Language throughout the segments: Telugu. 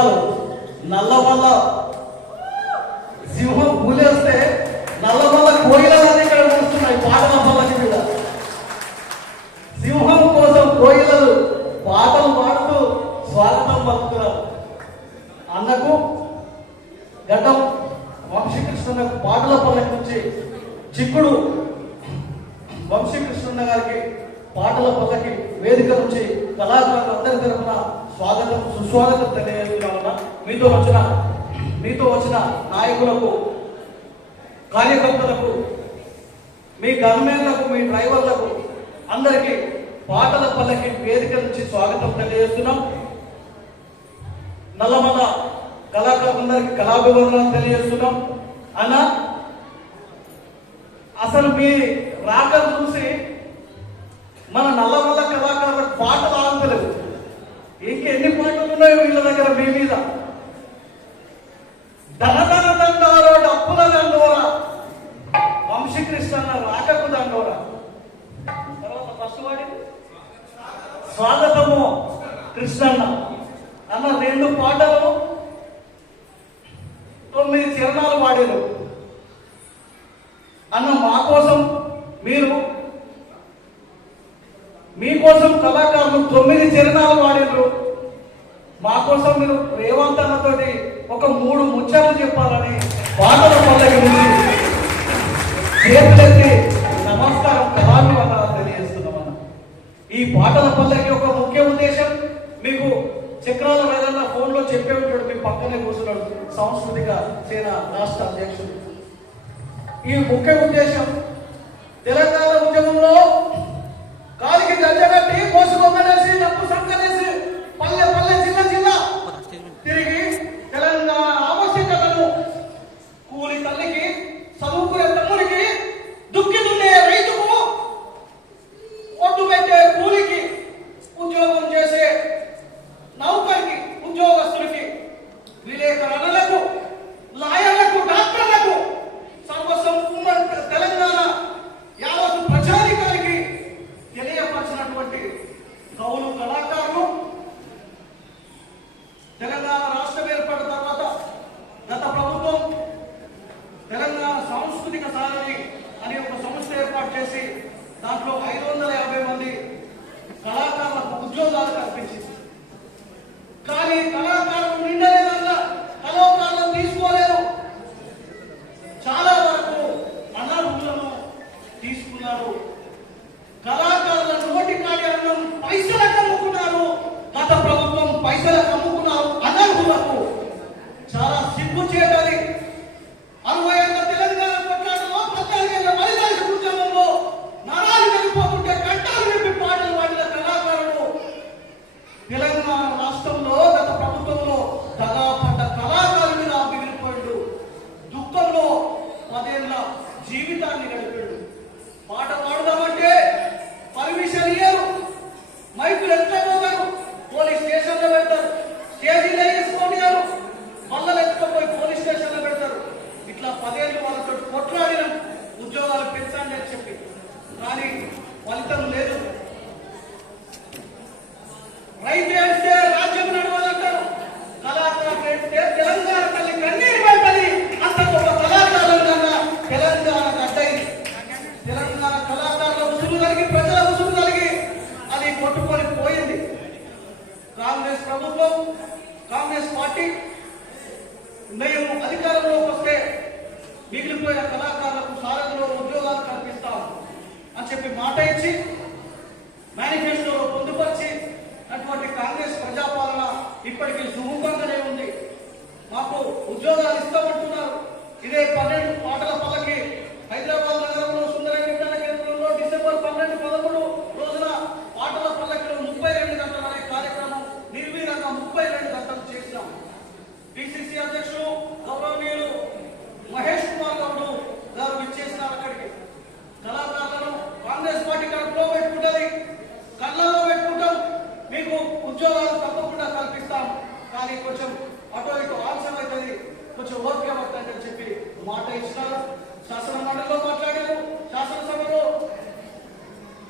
సింహాలు నల్లమల్ల సింహం పూలేస్తే నల్లమల్ల కోయిలన్నీ ఇక్కడ వస్తున్నాయి పాటల పల్లకి మీద. సింహం కోసం కోయిలలు పాటలు పాడుతూ స్వాగతం పలుకుతున్నారు. అన్నకు గడ్డం వంశీకృష్ణ పాటల పల్లకి నుంచి చిక్కుడు వంశీకృష్ణ గారికి పాటల పల్లకి వేదిక నుంచి కళాకారులు అందరి తరఫున స్వాగతం సుస్వాగతం తెలియజేస్తున్నామన్నా. మీతో వచ్చిన నాయకులకు, కార్యకర్తలకు, మీ గవర్నమెంట్లకు, మీ డ్రైవర్లకు అందరికీ పాటల పల్లకి వేదిక నుంచి స్వాగతం తెలియజేస్తున్నాం. నల్లమల్ల కళాకారులందరికీ కళాభివందనాలు తెలియజేస్తున్నాం. అన్న అసలు మీ రాకను చూసి మన నల్లమల్ల కళాకారులకు పాటలు ఆడతలేవు. ఇంకెన్ని పాటలు ఉన్నాయో వీళ్ళ దగ్గర మీ మీద. ధనధన దండోరా డప్పుల దండోరా వంశీకృష్ణ రాకకు దండోరా. తర్వాత ఫస్ట్ వాడి స్వాగతము కృష్ణన్న అన్న 2 పాటలు 9 చరణాలు పాడారు అన్న. మా కోసం మీకోసం కళాకారులు 9 చరణాలు పాడారు. మా కోసం మీరు రేవంత్ అన్నతోటి ఒక 3 ముచ్చట్లు చెప్పాలని పాటల పల్లకి నుంచి చేతులెత్తి నమస్కారం కళాభివందనాలు తెలియజేస్తున్నామన్న. ఈ పాటల పల్లకి ఒక ముఖ్య ఉద్దేశం మీకు చక్రాల రైతన్న ఫోన్లో చెప్పే ఉంటాడు, మీ పక్కనే కూర్చున్నాడు, సాంస్కృతిక సేన రాష్ట్ర అధ్యక్షుడు. ఈ ముఖ్య ఉద్దేశం తెలంగాణ ఉద్యమంలో కాలికి గంజగట్టి కోసుకొమ్మేసి డప్పు సంకలేసి పల్లె పల్లె జిల్లా జిల్లా తిరిగి తెలంగాణ ఆవశ్యకతను కూలి తల్లికి, చదువుకునే తమ్ముడికి, దుక్కి దున్నే రైతుకు, ఒడ్డు పెట్టే కూలికి, ఉద్యోగం చేసే నౌకరికి, ఉద్యోగస్తులకి, విలేకరులకు, లాయర్లకు, డాక్టర్లకు, సర్వస్వం తెలంగాణ యావత్ ప్రజానికానికి తెలియపరిచినటువంటి కవులు, కళాకారులు. తెలంగాణ రాష్ట్రం ఏర్పడిన తర్వాత గత ప్రభుత్వం తెలంగాణ సాంస్కృతిక సారథి అనే ఒక సంస్థ ఏర్పాటు చేసి దాంట్లో 550 మంది కళాకారులకు ఉద్యోగాలు కల్పించింది. కానీ కళాకారులు నిండలేదన్న కళాకారులను తీసుకోలేదు. చాలా వరకు అనర్హులను తీసుకున్నారు. కళాకారుల నోటి కాడి అన్నం పైసలకు అమ్ముకున్నారు. గత ప్రభుత్వం పైసలకు అమ్ముకున్నారు అనర్హులకు. చాలా సిగ్గు చేయటది. 60 ఏళ్ల తెలంగాణ కొట్లాటలో 14 ఏళ్ల వైదేశ ఉద్యమంలో నరాలు వెళ్ళిపోతుంటే కంటాలు నింపి పాటలు పాడిన కళాకారుడు తెలంగాణ రాష్ట్రంలో గత ప్రభుత్వంలో దగాపడ్డ కళాకారుల మీద మిగిలిపోయాడు. దుఃఖంలో 10 ఏళ్ల జీవితాన్ని గడిపాడు. పాట పాడుదామంటే పర్మిషన్ ఇయ్యరు, మైకులు ఎత్తుకపోతారు, పోలీస్ స్టేషన్లో పెడతారు, స్టేజీలో వేసుకుంటారు, మళ్ళీ ఎత్తుకపోయి పోలీస్ స్టేషన్లో పెడతారు. ఇట్లా 10 ఏళ్ళు వాళ్ళతో కొట్లాడినాం ఉద్యోగాలు పెంచండి అని చెప్పి. కానీ ఫలితం లేదు. రైతు అంటే రాజ్యం నడవాలంటారు, కళాకారులు అంటే తెలంగాణ తల్లి కన్నీరు పెట్టని అంత గొప్ప కళాకారుల కన్నా తెలంగాణ గడ్డైంది. తెలంగాణ కళాకారుల ఉసురు కలిగి, ప్రజల ఉసురు కలిగి అది కొట్టుకొని పోయింది. కాంగ్రెస్ ప్రభుత్వం, కాంగ్రెస్ పార్టీ మేము అధికారంలోకి వస్తే మిగిలిపోయిన కళాకారులకు సారథిలో ఉద్యోగాలు కల్పిస్తాం అని చెప్పి మాట ఇచ్చి మేనిఫెస్టోలో పొందుపరిచి అటువంటి కాంగ్రెస్ ప్రజాపాలన ఇప్పటికీ సుముఖంగానే ఉంది. మాకు ఉద్యోగాలు ఇస్తామంటున్నారు. ఇదే 12 పాటల పల్లకి హైదరాబాద్ నగరంలో సుందరయ్య విజ్ఞాన కేంద్రంలో డిసెంబర్ 12, 13 రోజున పాటల పల్లకిలో 32 గంటలు అనే కార్యక్రమం నిర్వీరంగా 32 గంటలు చేసినాం. పిసిసి అధ్యక్షులు గౌరవనీయులు మహేష్ కుమార్ గౌడ్ గారు విచ్చేసినారు. అక్కడికి కళాకారులను కాంగ్రెస్ పార్టీ కడుపులో పెట్టుకుంటుంది, కళ్ళలో పెట్టుకుంటాం, మీకు ఉద్యోగాలు తప్పకుండా కల్పిస్తాం, కానీ కొంచెం అటో ఇటు ఆలస్యం అవుతుంది, కొంచెం ఓపిక పడుతుంది అని చెప్పి మాట ఇచ్చినారు. శాసన మండలిలో మాట్లాడారు, శాసనసభలో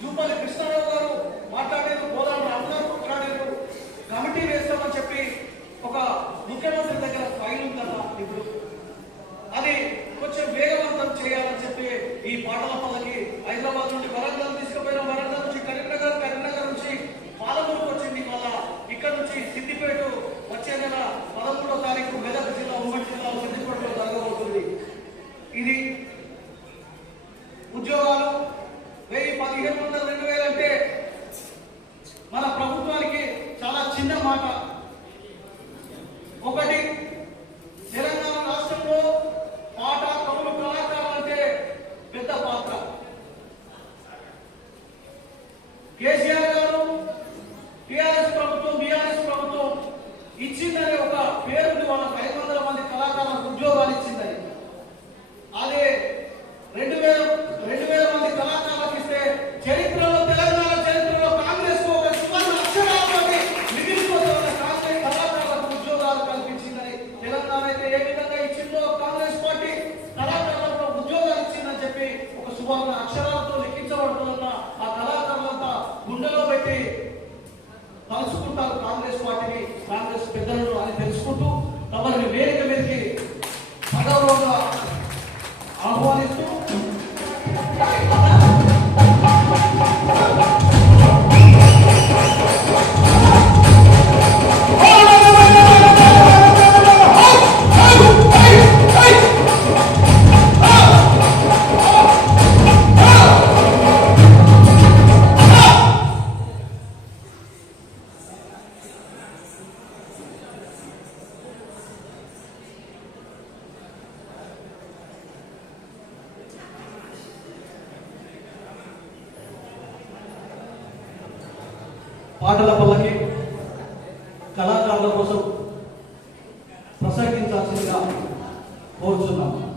జూపల్లి కృష్ణారావు గారు మాట్లాడారు, బోధన రామ్ గారు మాట్లాడారు. కమిటీ వేస్తామని చెప్పి ఒక ముఖ్యమంత్రి దగ్గర ఫైల్ ఉందన్న ఇప్పుడు అది కొంచెం వేగవంతం చేయాలని చెప్పి ఈ పాటల పల్లకి హైదరాబాద్ నుండి వరంగల్ తీసుకుపోయిన, వరంగల్ నుంచి కరీంనగర్, కరీంనగర్ నుంచి పాలమూరుకు వచ్చింది. మళ్ళా ఇక్కడ నుంచి సిద్దిపేట వచ్చే నెల 13వ తారీఖు మెదక్ జిల్లా, ఉమ్మడి జిల్లా సిద్దిపేటలో జరగబోతుంది. ఇది ఉద్యోగాలు 1000, 1500, 2000 అంటే మన ప్రభుత్వానికి చాలా చిన్న మాట. ఒకటి, తెలంగాణ రాష్ట్రంలో పాట, కవులు, కళాకారులు అంటే పెద్ద పాత్ర. కేసీఆర్ గారు టీఆర్ఎస్ ప్రభుత్వం, బీఆర్ఎస్ ప్రభుత్వం ఇచ్చిందని ఒక పేరుని వాళ్ళకి 500 మంది కళాకారులకు ఉద్యోగాలు ఇచ్చిందని. అదే 2000 మంది కళాకారులకు ఇస్తే చరిత్రలో, తెలంగాణ చరిత్రలో కాంగ్రెస్ కు ఒక సువర్ణ అక్షరాలతో మిగిలిపోతున్న కాంగ్రెస్ కళాకారులకు ఉద్యోగాలు కల్పించిందని. తెలంగాణ అయితే ఏ విధంగా ఇచ్చిందో కాంగ్రెస్ పార్టీ కళాకారులకు ఉద్యోగాలు ఇచ్చిందని చెప్పి ఒక సువర్ణ అక్షరాలతో లిఖించబడుతున్న ఆ కళాకారులంతా గుండెలో పెట్టి తలుచుకుంటారు కాంగ్రెస్ పార్టీని, కాంగ్రెస్ పెద్దలను అని తెలుసుకుంటూ తమని వేదిక మీదకి సగౌరవంగా ఆహ్వానిస్తూ పాటల పల్లకి కళాకారుల కోసం ప్రసంగించాల్సిందిగా కోరుచున్నాం.